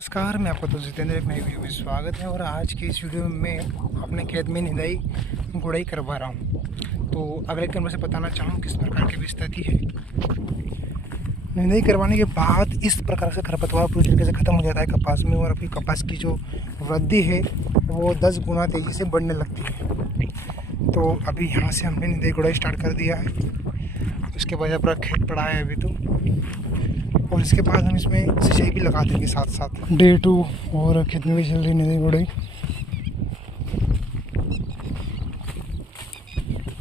नमस्कार, मैं आपका दोस्त जितेंद्र एक नई वीडियो में स्वागत है। और आज की इस वीडियो में मैं अपने खेत में निदाई गुड़ाई करवा रहा हूँ। तो अगले क्रम से बताना चाहूँ किस प्रकार की स्थिति है। निदाई करवाने के बाद इस प्रकार से खरपतवार पूरी तरीके से ख़त्म हो जाता है कपास में, और अभी कपास की जो वृद्धि है वो 10 गुना तेज़ी से बढ़ने लगती है। तो अभी यहाँ से हमने निदाई गुड़ाई स्टार्ट कर दिया है। उसके बाद पूरा खेत पड़ा है अभी तो, और इसके बाद हम इसमें सिंचाई भी लगा देंगे साथ साथ। डे 2 और खेत में भी चल रही निदाई गुड़ाई।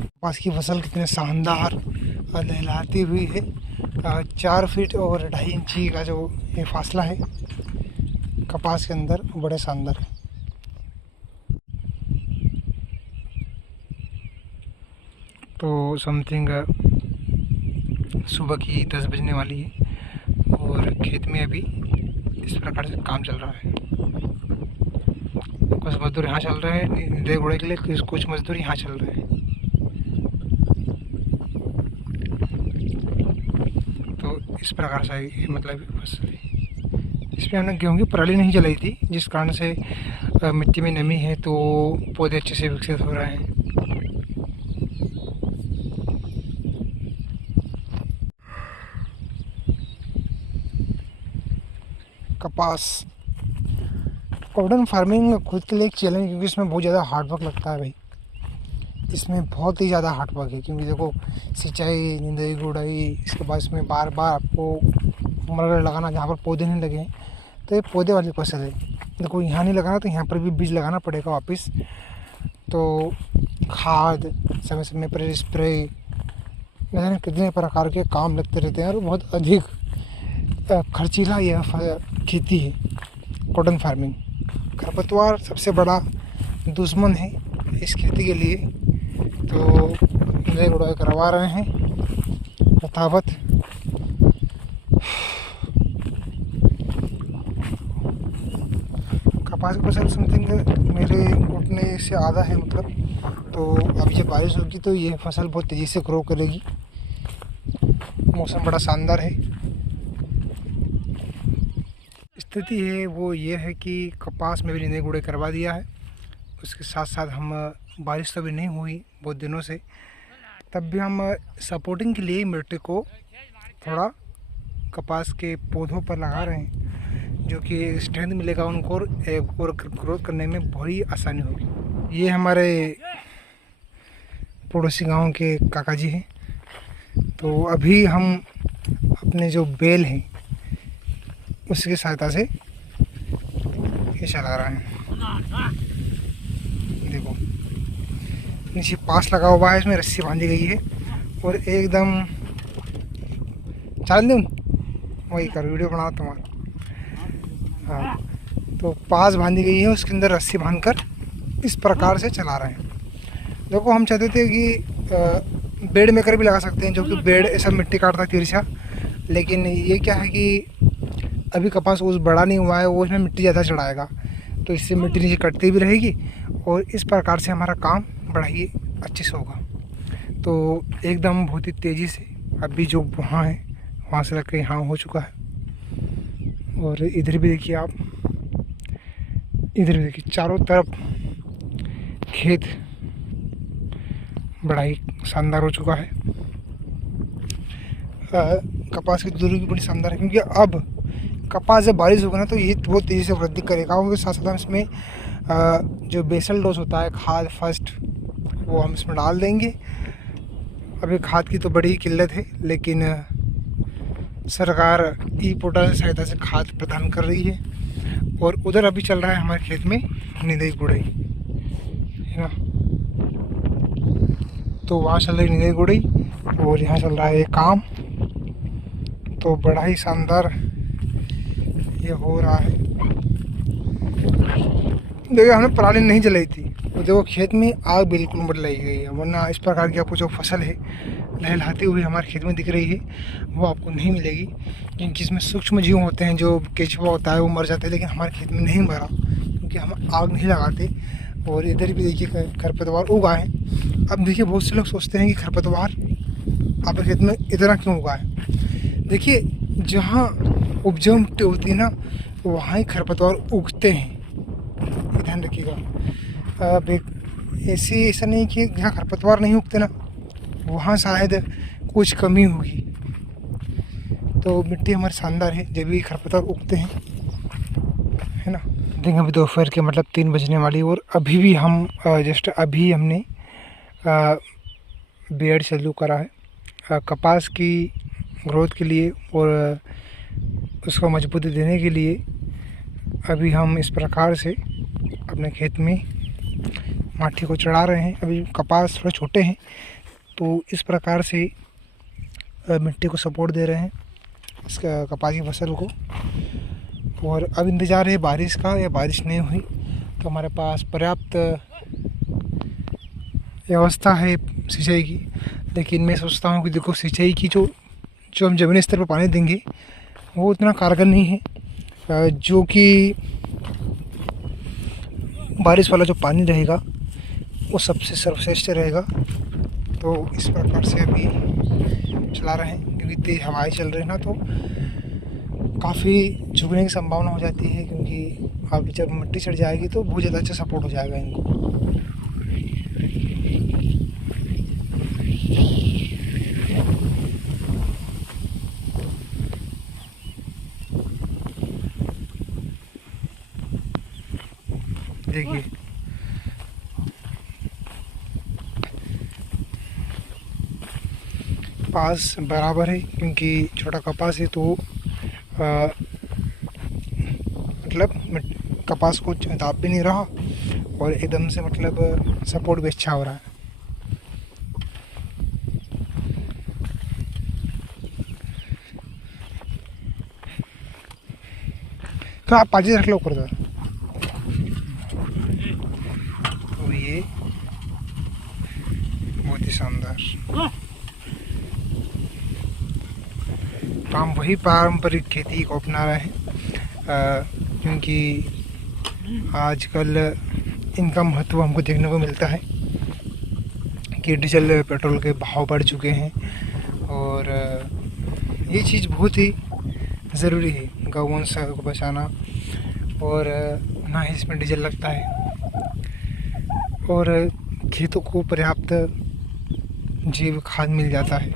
कपास की फसल कितने शानदार और लहलाती हुई है। 4 फीट और 2.5 इंची का जो ये फासला है कपास के अंदर, बड़े शानदार है। तो समथिंग सुबह की 10 बजने वाली है और खेत में अभी इस प्रकार से काम चल रहा है। कुछ मजदूर यहाँ चल रहे हैं निदाई गुड़ाई के लिए, कुछ मजदूर यहाँ चल रहे हैं। तो इस प्रकार से मतलब फसल है। इसमें हमने गेहूँ की पराली नहीं जलाई थी, जिस कारण से मिट्टी में नमी है तो पौधे अच्छे से विकसित हो रहे हैं। कपास कॉटन फार्मिंग खुद के लिए एक चैलेंज है, क्योंकि इसमें बहुत ज़्यादा हार्डवर्क लगता है भाई। इसमें बहुत ही ज़्यादा हार्डवर्क है, क्योंकि देखो सिंचाई, निदाई गुड़ाई, इसके बाद इसमें बार बार आपको मरगर लगाना जहाँ पर पौधे नहीं लगे हैं। तो ये पौधे वाली फसल है। देखो यहाँ नहीं लगाना तो यहाँ पर भी बीज लगाना पड़ेगा वापस। तो खाद समय समय पर स्प्रे, कितने प्रकार के काम लगते रहते हैं और बहुत अधिक खर्चीला यह खेती है कॉटन फार्मिंग। खरपतवार सबसे बड़ा दुश्मन है इस खेती के लिए। तो निदाई गुड़ाई करवा रहे हैं यथावत। कपास की फसल समथिंग मेरे घुटने से आधा है मतलब। तो अभी जब बारिश होगी तो ये फसल बहुत तेज़ी से ग्रो करेगी। मौसम बड़ा शानदार है। स्थिति है वो ये है कि कपास में भी निदाई गुड़ाई करवा दिया है। उसके साथ साथ हम बारिश तो भी नहीं हुई बहुत दिनों से, तब भी हम सपोर्टिंग के लिए मिट्टी को थोड़ा कपास के पौधों पर लगा रहे हैं, जो कि स्ट्रेंथ मिलेगा उनको और ग्रोथ करने में बड़ी आसानी होगी। ये हमारे पड़ोसी गांव के काका जी हैं। तो अभी हम अपने जो बेल हैं उसकी सहायता से ये चला रहे हैं। देखो नीचे पास लगा हुआ है, इसमें रस्सी बांधी गई है और एकदम चल दूँ वही कर वीडियो बना तुम्हारा। हाँ, तो पास बांधी गई है, उसके अंदर रस्सी बांधकर इस प्रकार से चला रहे हैं। देखो हम चाहते थे कि बेड मेकर भी लगा सकते हैं, जो कि बेड ऐसा मिट्टी काटता तिरछा, लेकिन ये क्या है कि अभी कपास उस बड़ा नहीं हुआ है, वो इसमें मिट्टी ज़्यादा चढ़ाएगा, तो इससे मिट्टी नीचे कटती भी रहेगी और इस प्रकार से हमारा काम बड़ा ही अच्छे से होगा। तो एकदम बहुत ही तेज़ी से अभी जो वहाँ है वहाँ से लग के यहाँ हो चुका है। और इधर भी देखिए आप, इधर भी देखिए, चारों तरफ खेत बड़ा ही शानदार हो चुका है। कपास की दूरी भी बड़ी शानदार है, क्योंकि अब कपास जब बारिश होगा ना तो ये बहुत तेज़ी से वृद्धि करेगा। और साथ साथ हम इसमें जो बेसल डोज होता है खाद फर्स्ट, वो हम इसमें डाल देंगे। अभी खाद की तो बड़ी किल्लत है, लेकिन सरकार ई पोर्टल की सहायता से खाद प्रदान कर रही है। और उधर अभी चल रहा है हमारे खेत में निदाई गुड़ाई, है ना। तो वहाँ चल रही निदाई गुड़ाई और यहाँ चल रहा है काम। तो बड़ा ही शानदार ये हो रहा है। देखिए हमने पराली नहीं जलाई थी, तो देखो खेत में आग बिल्कुल मत लाई गई है, वरना इस प्रकार की आपको जो फसल है लहलहाती हुई हमारे खेत में दिख रही है वो आपको नहीं मिलेगी। क्योंकि इसमें सूक्ष्म जीव होते हैं, जो केचुआ होता है वो मर जाते हैं, लेकिन हमारे खेत में नहीं मरा क्योंकि हम आग नहीं लगाते। और इधर भी देखिए खरपतवार उगा है। अब देखिए बहुत से लोग सोचते हैं कि खरपतवार आपके खेत में इतना क्यों उगा है। देखिए जहाँ उपजाऊ मिट्टी होती है ना, तो वहाँ ही खरपतवार उगते हैं, ये ध्यान रखिएगा। ऐसा नहीं कि जहाँ खरपतवार नहीं उगते ना, वहाँ शायद कुछ कमी होगी। तो मिट्टी हमारी शानदार है जब भी खरपतवार उगते हैं, है ना। देखिए अभी दोपहर के मतलब 3 बजने वाली, और अभी भी हम जस्ट अभी हमने बेड चालू करा है कपास की ग्रोथ के लिए और उसको मजबूती देने के लिए। अभी हम इस प्रकार से अपने खेत में माटी को चढ़ा रहे हैं। अभी कपास थोड़े छोटे हैं तो इस प्रकार से मिट्टी को सपोर्ट दे रहे हैं इसका कपास की फसल को। और अब इंतज़ार है बारिश का, या बारिश नहीं हुई तो हमारे पास पर्याप्त व्यवस्था है सिंचाई की। लेकिन मैं सोचता हूँ कि देखो सिंचाई की जो हम ज़मीनी स्तर पर पानी देंगे वो उतना कारगर नहीं है जो कि बारिश वाला जो पानी रहेगा वो सबसे सर्वश्रेष्ठ रहेगा। तो इस प्रकार से अभी चला रहे हैं, क्योंकि तेज़ हवाएं चल रही हैं ना, तो काफ़ी झुकने की संभावना हो जाती है, क्योंकि अब जब मिट्टी चढ़ जाएगी तो बहुत ज़्यादा अच्छा सपोर्ट हो जाएगा इनको। देखिए कपास बराबर है, क्योंकि छोटा कपास है तो मतलब कपास को दाब भी नहीं रहा और एकदम से मतलब सपोर्ट भी अच्छा हो रहा है। तो आप पाजी रख लो ऊपर। तो ये बहुत ही शानदार हम वही पारंपरिक खेती को अपना रहे हैं, क्योंकि आजकल इनका महत्व हमको देखने को मिलता है कि डीजल पेट्रोल के भाव बढ़ चुके हैं और ये चीज़ बहुत ही ज़रूरी है गौवंश को बचाना। और ना ही इसमें डीजल लगता है और खेतों को पर्याप्त जैव खाद मिल जाता है,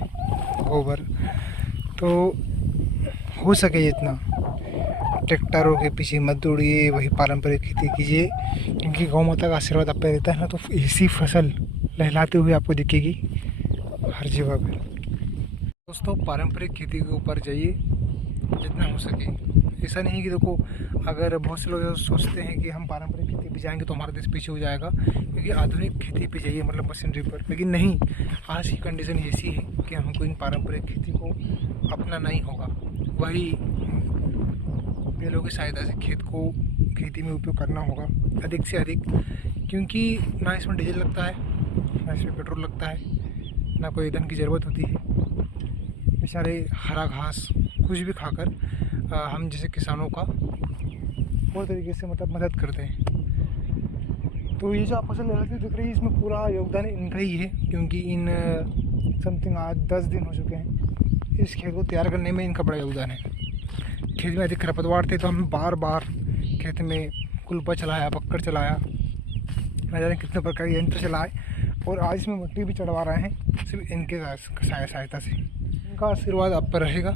गोबर। तो हो सके जितना ट्रैक्टरों के पीछे मत दौड़िए, वही पारंपरिक खेती कीजिए, क्योंकि गौ माता का आशीर्वाद आप पे रहता है ना, तो इसी फसल लहलाते हुए आपको दिखेगी हर जगह पर। दोस्तों पारंपरिक खेती के ऊपर जाइए जितना हो सके। ऐसा नहीं कि देखो अगर बहुत से लोग सोचते हैं कि हम पारंपरिक खेती पे जाएंगे तो हमारा देश पीछे हो जाएगा, क्योंकि आधुनिक खेती पे जाइए मतलब मशीनरी पर। लेकिन नहीं, आज की कंडीशन ऐसी है कि हमको इन पारंपरिक खेती को अपनाना ही होगा। वही बैलों की सहायता से खेती में उपयोग करना होगा अधिक से अधिक, क्योंकि ना इसमें डीजल लगता है, ना इसमें पेट्रोल लगता है, ना कोई ईंधन की ज़रूरत होती है। बेचारे हरा घास कुछ भी खाकर हम जैसे किसानों का बहुत तरीके से मतलब मदद करते हैं। तो ये जो आप फसल लहलाती दिख रही है इसमें पूरा योगदान इनका ही है, क्योंकि इन समथिंग आज 10 दिन हो चुके हैं इस खेत को तैयार करने में इनका बड़ा योगदान है। खेत में अधिक खरपतवार थे तो हम बार बार खेत में कुल्पा चलाया, बक्कर चलाया, न जाने कितने प्रकार के यंत्र चलाए, और आज इसमें मिट्टी भी चढ़वा रहे हैं सिर्फ इनके सहायता से। इनका आशीर्वाद आप पर रहेगा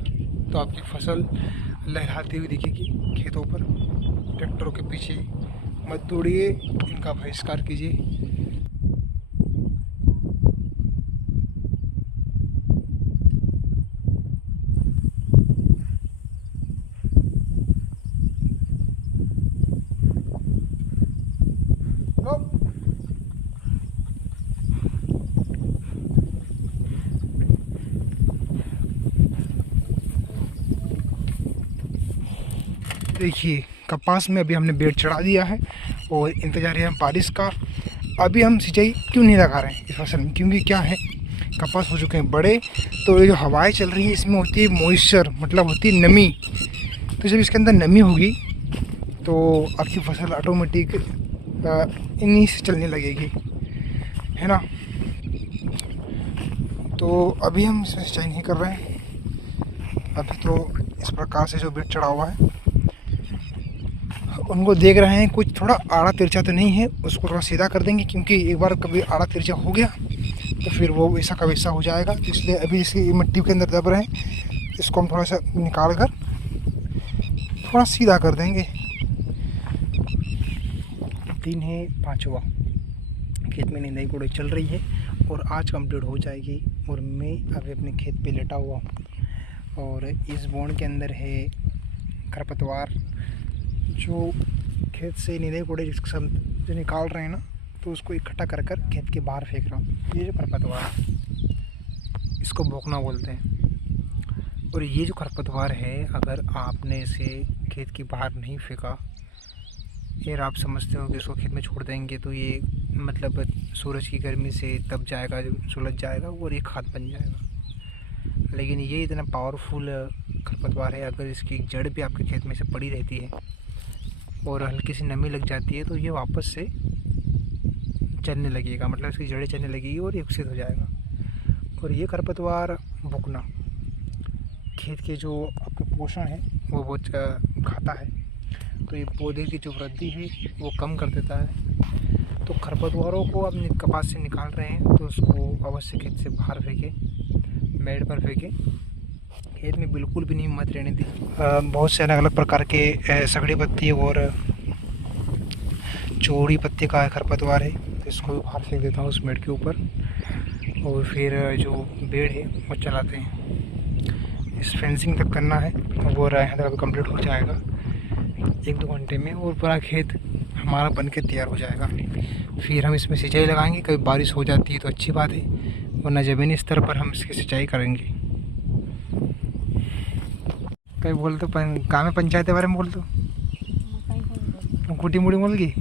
तो आपकी फसल लहराती हुई दिखेगी खेतों पर। ट्रैक्टरों के पीछे मत दौड़िए, इनका बहिष्कार कीजिए। देखिए कपास में अभी हमने बेड चढ़ा दिया है और इंतज़ार है बारिश का। अभी हम सिंचाई क्यों नहीं लगा रहे हैं इस फसल में, क्योंकि क्या है कपास हो चुके हैं बड़े, तो ये जो हवाएं चल रही है इसमें होती है मॉइस्चर, मतलब होती है नमी। तो जब इसके अंदर नमी होगी तो आपकी फसल ऑटोमेटिक इन्हीं से चलने लगेगी, है ना। तो अभी हम इसमें सिंचाई नहीं कर रहे हैं, अभी तो इस प्रकार से जो बेड चढ़ा हुआ है उनको देख रहे हैं कुछ थोड़ा आड़ा तिरछा तो नहीं है, उसको थोड़ा सीधा कर देंगे, क्योंकि एक बार कभी आड़ा तिरछा हो गया तो फिर वो वैसा का वैसा हो जाएगा। तो इसलिए अभी इसकी मिट्टी के अंदर दब रहे हैं, इसको हम थोड़ा सा निकाल कर थोड़ा सीधा कर देंगे। दिन है 5वां, खेत में निंदाई कोड़ाई चल रही है और आज कंप्लीट हो जाएगी। और मैं अभी अपने खेत पे लेटा हुआ हूँ और इस बोन के अंदर है खरपतवार, जो खेत से निंदाई कोड़ाई जिसको हम जो निकाल रहे हैं ना, तो उसको इकट्ठा कर कर खेत के बाहर फेंक रहा हूँ। ये जो खरपतवार है इसको बोकना बोलते हैं। और ये जो खरपतवार है, अगर आपने इसे खेत के बाहर नहीं फेंका, यार आप समझते हो कि इसको खेत में छोड़ देंगे तो ये मतलब सूरज की गर्मी से तप जाएगा, सुलझ जाएगा और ये खाद बन जाएगा। लेकिन ये इतना पावरफुल खरपतवार है, अगर इसकी जड़ भी आपके खेत में से पड़ी रहती है और हल्की सी नमी लग जाती है तो ये वापस से चलने लगेगा, मतलब इसकी जड़ें चलने लगेगी और ये विकसित हो जाएगा। और ये खरपतवार बुकना खेत के जो आपके पोषण है वो बहुत खाता है, तो ये पौधे की जो वृद्धि है वो कम कर देता है। तो खरपतवारों को आप कपास से निकाल रहे हैं तो उसको अवश्य खेत से बाहर फेंकें, मेड़ पर फेंकें, खेत में बिल्कुल भी नहीं मत रहने दें। बहुत से अलग अलग प्रकार के सगड़ी पत्ती और चौड़ी पत्ती का खरपतवार है, तो इसको भी बाहर फेंक देता हूँ उस मेड़ के ऊपर। और फिर जो बेड़ है वो चलाते हैं, इस फेंसिंग तक करना है वो यहाँ तक कंप्लीट हो जाएगा 1-2 घंटे में और पूरा खेत हमारा बन के तैयार हो जाएगा। फिर हम इसमें सिंचाई लगाएंगे, कभी बारिश हो जाती है तो अच्छी बात है, वरना ज़मीनी स्तर पर हम इसकी सिंचाई करेंगे। कहीं बोल तो काम है पंचायत के बारे में बोल तो कुटी मुड़ी बोल गई